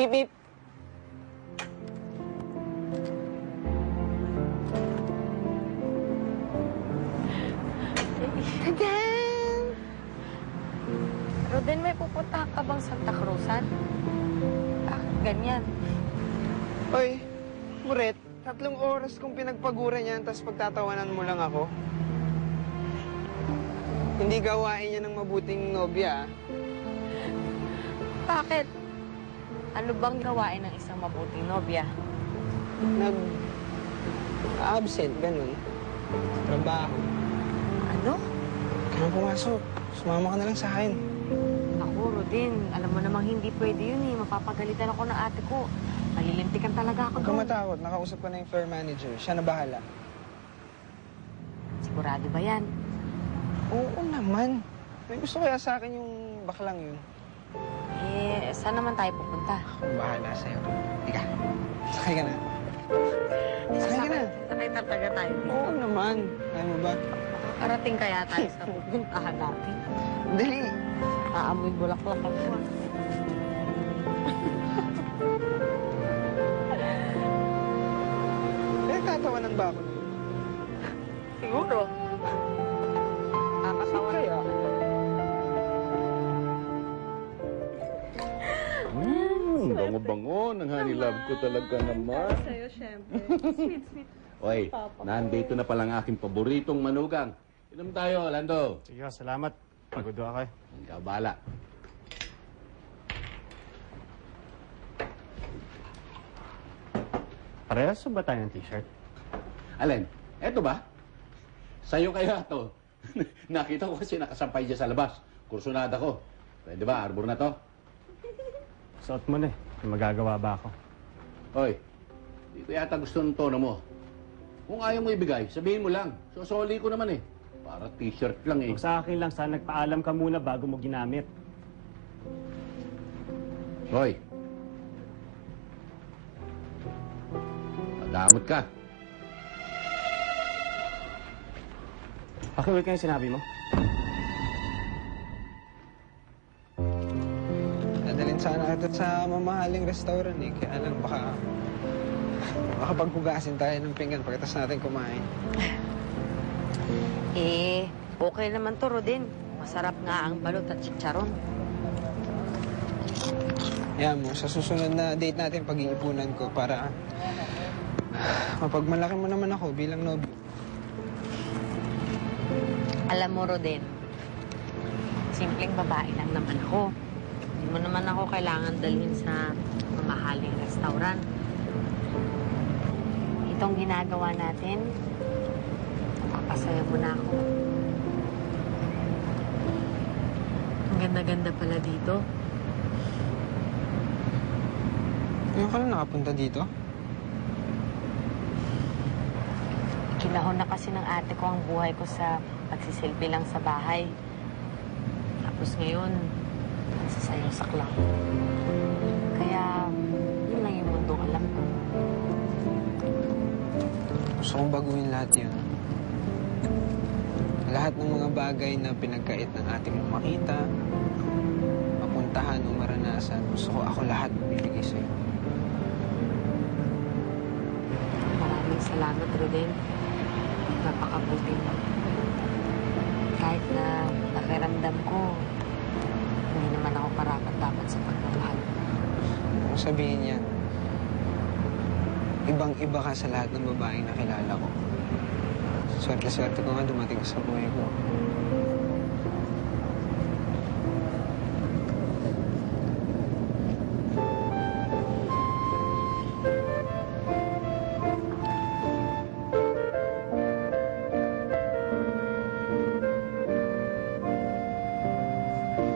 Beep, beep. Again! Roden, may pupuntahan ka bang Santa Cruzan? Bakit ganyan? Oy, Muret, 3 oras kong pinagpaguran yan, tapos pagtatawanan mo lang ako. Hindi gawain niya ng mabuting nobya, ah. Bakit? Ano bang gawain ng isang mabuting nobya? Nag-absent, ganun. Sa trabaho. Ano? Kaya pumasok. Sumama ka na lang sa akin. Ako, Rodin, alam mo namang hindi pwede yun eh. Mapapagalitan ako ng ate ko. Malilintikan talaga ako Huwag ka doon. matakot. Nakausap ko na yung floor manager. Siya na bahala. Sigurado ba yan? Oo naman. May gusto kaya sa akin yung baklang yun. Eh, saan naman tayo pupunta? Akong bahala sa'yo. Ika, sakay ka na. Sakay ka na. Sakay talaga tayo. Oo naman. Kaya mo ba? Parating kaya tayo sa pupuntahan natin. Dali. Aamoy bulaklak ako. Tatawanan ba ako? Siguro. Kakasawa Kaya? Bango-bango. Nang honey love ko talaga naman. Sa'yo, syempre. Sweet, sweet. Oy, nandito na palang aking paboritong manugang. Inom tayo, Lando. Sige, salamat. Pagod ako eh. Ikaw, bahala. Parehas ba tayo ng t-shirt? Alin, eto ba? Sa'yo kaya to. Nakita ko kasi nakasampay dyan sa labas. Kursunada ko. Pwede ba, arbor na to? Suot mo na eh. May magagawa ba ako? Oy, di ko yata gusto ng tono mo. Kung ayaw mo ibigay, sabihin mo lang. Susoli ko naman eh. Para t-shirt lang eh. Kung sa akin lang, sana nagpaalam ka muna bago mo ginamit. Hoy. Madamot ka. Pakiulit ka yung sinabi mo. Nadalhin sana kita sa mamahaling restaurant eh. Kaya lang baka paghugasin tayo ng pinggan pagkatapos natin kumain. Eh, okay naman to, Rodin. Masarap nga ang balot at chicharon. Yan mo, sa susunod na date natin pag-iipunan ko para mapagmalaki mo naman ako bilang nobyo. Alam mo, Rodin, simpleng babae lang naman ako. Hindi mo naman ako kailangan dalhin sa mamahaling restaurant. Itong ginagawa natin, papasaya mo na ako. Ang ganda-ganda pala dito. Ngayon ka lang nakapunta dito? Kinahon na kasi ng ate ko ang buhay ko sa pagsisilbi lang sa bahay. Tapos ngayon, sasayosak lang. Kaya, yun lang yung mundong alam ko. Gusto kong baguhin lahat yun. Lahat ng mga bagay na pinagkait ng ating makita, mapuntahan o maranasan, gusto ko ako lahat mabibigay sa'yo. Maraming salamat, Rodin. Napakabuti mo. Kahit na nakiramdam ko, hindi naman ako karapat-dapat sa pagmamahal. Kung sabihin niya, ibang-iba ka sa lahat ng babaeng nakilala ko. Swerte-swerte ko nga dumating ka sa buhay ko.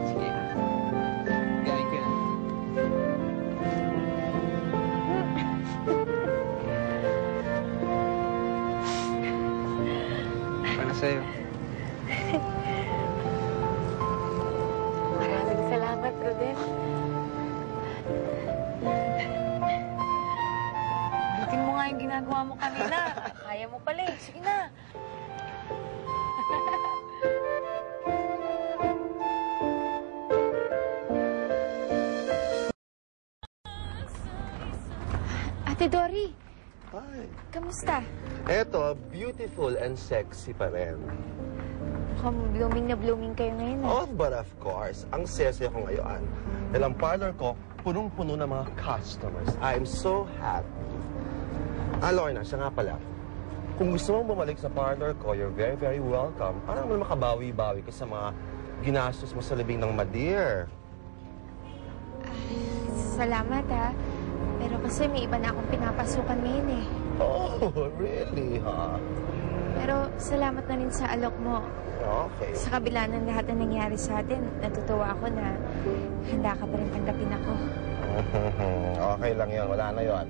Sige. Galing ko yan. Para sa'yo. Maraming salamat, Rodin. Ulitin mo nga yung ginagawa mo kanina. Kaya mo pala eh. Sige na. Ate Dory, Hi. kamusta? Eto, beautiful and sexy pa rin. Mukhang blooming na blooming kayo ngayon. Oh, but of course, ang sese ko ngayon. Dahil ang parlor ko, punong-puno ng mga customers. I'm so happy. Lorna, siya nga pala. Kung gusto mong bumalik sa parlor ko, you're very, very welcome. Para naman makabawi-bawi ka sa mga ginastos mo sa libing ng madir. Salamat ha. Pero kasi may iba na akong pinapasukan ngayon eh. Oh, really, ha? Pero salamat na rin sa alok mo. Okay. Sa kabila ng lahat na nangyari sa atin, natutuwa ako na handa ka pa rin tanggapin ako. Okay lang yan, wala na yon.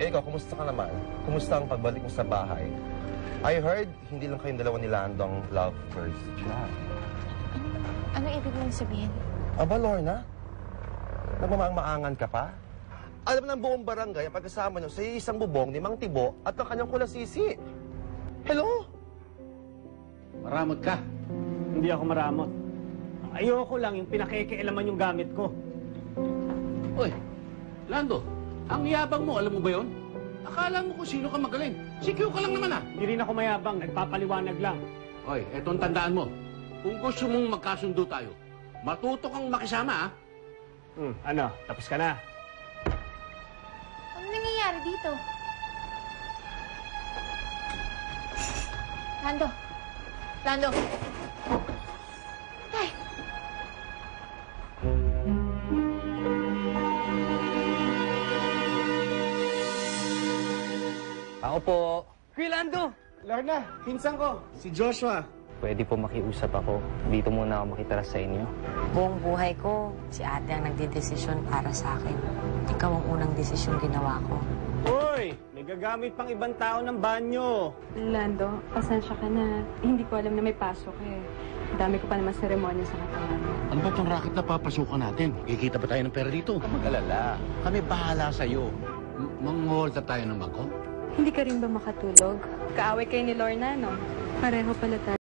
Eh, ikaw, kumusta ka naman? Kumusta ang pagbalik mo sa bahay? I heard, hindi lang kayong dalawa ni Lando ang love first dyan. Ano ibig mong sabihin? Aba, Lorna? Nagmamaang-maangan ka pa? Alam ng buong barangay ang pagkasama nyo sa isang bubong ni Mang Tibo at ang kanyang kulasisi. Hello? Maramot ka. Hindi ako maramot. Ayoko lang yung pinakikialaman yung gamit ko. Uy, Lando, ang yabang mo, alam mo ba yon? Akala mo kung sino ka magaling. Si Q ka lang naman ah. Hindi rin ako mayabang, nagpapaliwanag lang. Hoy, etong tandaan mo. Kung gusto mong magkasundo tayo, matuto kang makisama ah. Ano, tapos ka na? Ano nangyayari dito? Lando! Lando! Ay! Ako po. Kuya Lando! Lorna, pinsan ko, si Joshua. Pwede po makiusap ako. Dito muna ako makitira sa inyo. Buong buhay ko, si ate ang nagdidesisyon para sa akin. Ikaw ang unang desisyon ginawa ko. Hoy! May gagamit pang ibang tao ng banyo. Lando, pasensya ka na. Hindi ko alam na may pasok eh. Dami ko pa naman seremonya sa katawan. Ano ba itong racket na papasukan natin? Kikita ba tayo ng pera dito? Mag-alala. Kami bahala sa'yo. Mang-hold tayo ng bangko. Hindi ka rin ba makatulog? Kaaway kayo ni Lorna, no? Pareho pala tayo.